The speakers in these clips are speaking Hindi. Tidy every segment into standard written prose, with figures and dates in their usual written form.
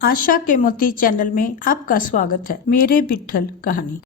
आशा के मोती चैनल में आपका स्वागत है। मेरे विट्ठल कहानी।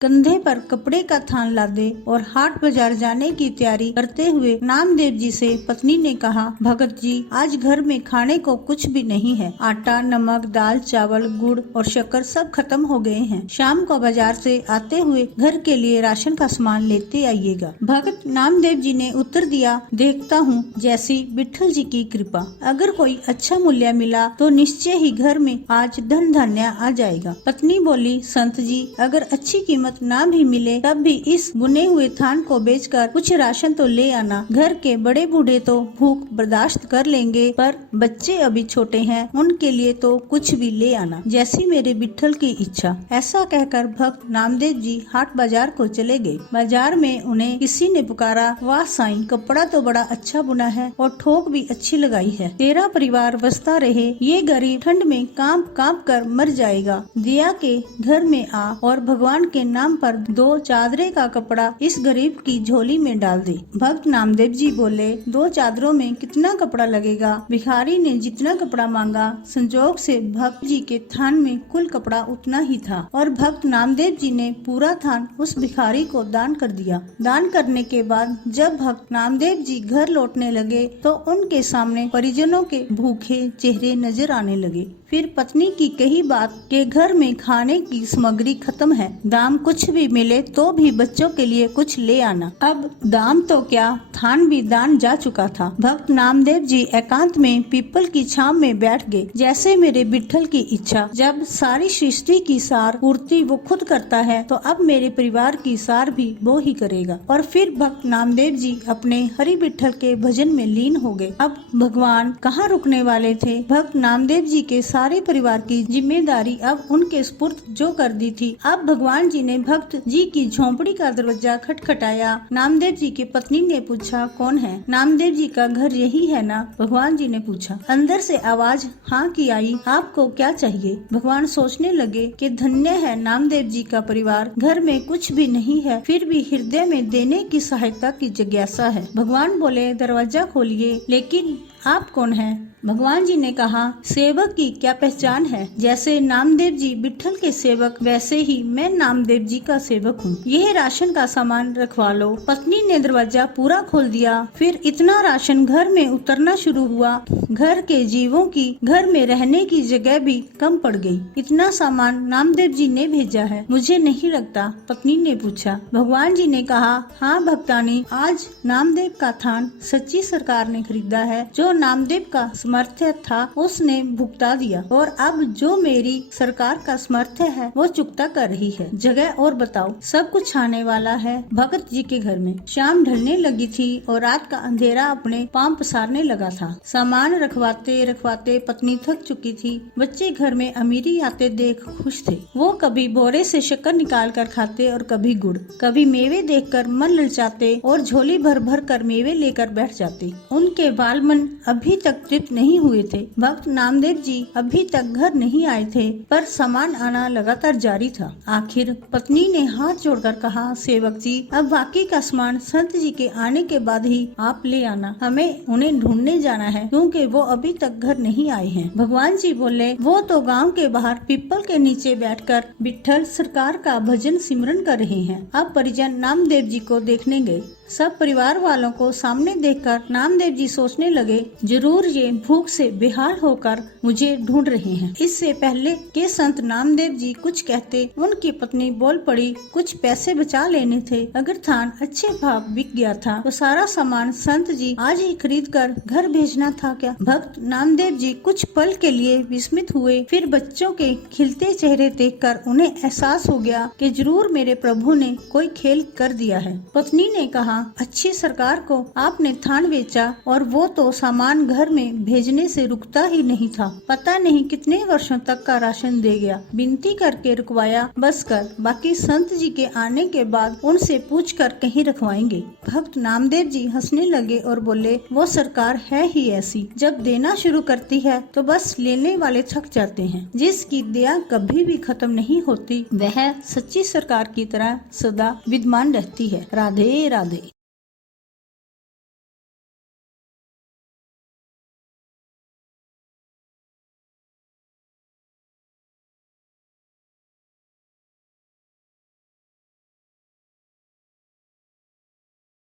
कंधे पर कपड़े का थान लादे और हाट बाजार जाने की तैयारी करते हुए नामदेव जी से पत्नी ने कहा, भगत जी आज घर में खाने को कुछ भी नहीं है। आटा, नमक, दाल, चावल, गुड़ और शक्कर सब खत्म हो गए हैं। शाम को बाजार से आते हुए घर के लिए राशन का सामान लेते आइएगा। भगत नामदेव जी ने उत्तर दिया, देखता हूँ, जैसी विट्ठल जी की कृपा। अगर कोई अच्छा मूल्य मिला तो निश्चय ही घर में आज धन धान्य आ जाएगा। पत्नी बोली, संत जी अगर अच्छी कीमत ना भी मिले तब भी इस बुने हुए थान को बेचकर कुछ राशन तो ले आना। घर के बड़े बूढ़े तो भूख बर्दाश्त कर लेंगे, पर बच्चे अभी छोटे हैं, उनके लिए तो कुछ भी ले आना, जैसी मेरे विट्ठल की इच्छा। ऐसा कहकर भक्त नामदेव जी हाट बाजार को चले गए। बाजार में उन्हें किसी ने पुकारा, वाह साईं, कपड़ा तो बड़ा अच्छा बुना है और ठोक भी अच्छी लगाई है। तेरा परिवार बसता रहे, ये गरीब ठंड में कांप कांप कर मर जाएगा। दिया के घर में आ और भगवान के नाम पर 2 चादरे का कपड़ा इस गरीब की झोली में डाल दे। भक्त नामदेव जी बोले, 2 चादरों में कितना कपड़ा लगेगा? भिखारी ने जितना कपड़ा मांगा, संजोग से भक्त जी के थान में कुल कपड़ा उतना ही था और भक्त नामदेव जी ने पूरा थान उस भिखारी को दान कर दिया। दान करने के बाद जब भक्त नामदेव जी घर लौटने लगे तो उनके सामने परिजनों के भूखे चेहरे नजर आने लगे। फिर पत्नी की कही बात के घर में खाने की सामग्री खत्म है, दाम कुछ भी मिले तो भी बच्चों के लिए कुछ ले आना। अब दाम तो क्या, थान भी दान जा चुका था। भक्त नामदेव जी एकांत में पीपल की छांव में बैठ गए, जैसे मेरे विट्ठल की इच्छा। जब सारी सृष्टि की सार पूर्ति वो खुद करता है तो अब मेरे परिवार की सार भी वो ही करेगा। और फिर भक्त नामदेव जी अपने हरि विट्ठल के भजन में लीन हो गए। अब भगवान कहाँ रुकने वाले थे। भक्त नामदेव जी के सारे परिवार की जिम्मेदारी अब उनके सुपुर्द जो कर दी थी। अब भगवान जी ने भक्त जी की झोंपड़ी का दरवाजा खटखटाया। नामदेव जी की पत्नी ने पूछा, कौन है? नामदेव जी का घर यही है ना? भगवान जी ने पूछा। अंदर से आवाज हाँ की आई, आपको क्या चाहिए? भगवान सोचने लगे कि धन्य है नामदेव जी का परिवार, घर में कुछ भी नहीं है फिर भी हृदय में देने की सहायता की जिज्ञासा है। भगवान बोले, दरवाजा खोलिए, लेकिन आप कौन हैं? भगवान जी ने कहा, सेवक की क्या पहचान है? जैसे नामदेव जी विट्ठल के सेवक, वैसे ही मैं नामदेव जी का सेवक हूँ। यह राशन का सामान रखवा लो। पत्नी ने दरवाजा पूरा खोल दिया। फिर इतना राशन घर में उतरना शुरू हुआ, घर के जीवों की घर में रहने की जगह भी कम पड़ गई। इतना सामान नामदेव जी ने भेजा है? मुझे नहीं लगता, पत्नी ने पूछा। भगवान जी ने कहा, हाँ भक्तानी, आज नामदेव का थान सच्ची सरकार ने खरीदा है। जो नामदेव का समर्थ्य था उसने भुगता दिया और अब जो मेरी सरकार का समर्थ्य है वो चुकता कर रही है। जगह और बताओ, सब कुछ आने वाला है। भगत जी के घर में शाम ढलने लगी थी और रात का अंधेरा अपने पांव पसारने लगा था। सामान रखवाते रखवाते पत्नी थक चुकी थी। बच्चे घर में अमीरी आते देख खुश थे। वो कभी बोरे से शक्कर निकाल कर खाते और कभी गुड़, कभी मेवे देखकर मन ललचाते और झोली भर भर कर मेवे लेकर बैठ जाते। उनके बाल मन अभी तक तृप्त नहीं हुए थे। भक्त नामदेव जी अभी तक घर नहीं आए थे, पर सामान आना लगातार जारी था। आखिर पत्नी ने हाथ जोड़कर कहा, सेवक जी, अब बाकी का सामान संत जी के आने के बाद ही आप ले आना। हमें उन्हें ढूंढने जाना है, क्योंकि वो अभी तक घर नहीं आए हैं। भगवान जी बोले, वो तो गांव के बाहर पीपल के नीचे बैठकर विट्ठल सरकार का भजन सिमरन कर रहे हैं। अब परिजन नामदेव जी को देखने गए। सब परिवार वालों को सामने देखकर नामदेव जी सोचने लगे, जरूर ये भूख से बेहाल होकर मुझे ढूंढ रहे हैं। इससे पहले के संत नामदेव जी कुछ कहते, उनकी पत्नी बोल पड़ी, कुछ पैसे बचा लेने थे। अगर थान अच्छे भाव बिक गया था तो सारा सामान संत जी आज ही खरीद कर घर भेजना था क्या? भक्त नामदेव जी कुछ पल के लिए विस्मित हुए, फिर बच्चों के खिलते चेहरे देखकर उन्हें एहसास हो गया कि जरूर मेरे प्रभु ने कोई खेल कर दिया है। पत्नी ने कहा, अच्छी सरकार को आपने थान बेचा और वो तो सामान घर में भेजने से रुकता ही नहीं था। पता नहीं कितने वर्षों तक का राशन दे गया। विनती करके रुकवाया, बस कर, बाकी संत जी के आने के बाद उनसे पूछ कर कहीं रखवाएंगे। भक्त नामदेव जी हंसने लगे और बोले, वो सरकार है ही ऐसी, जब देना शुरू करती है तो बस लेने वाले थक जाते हैं। जिसकी दया कभी भी खत्म नहीं होती, वह सच्ची सरकार की तरह सदा विद्यमान रहती है। राधे राधे।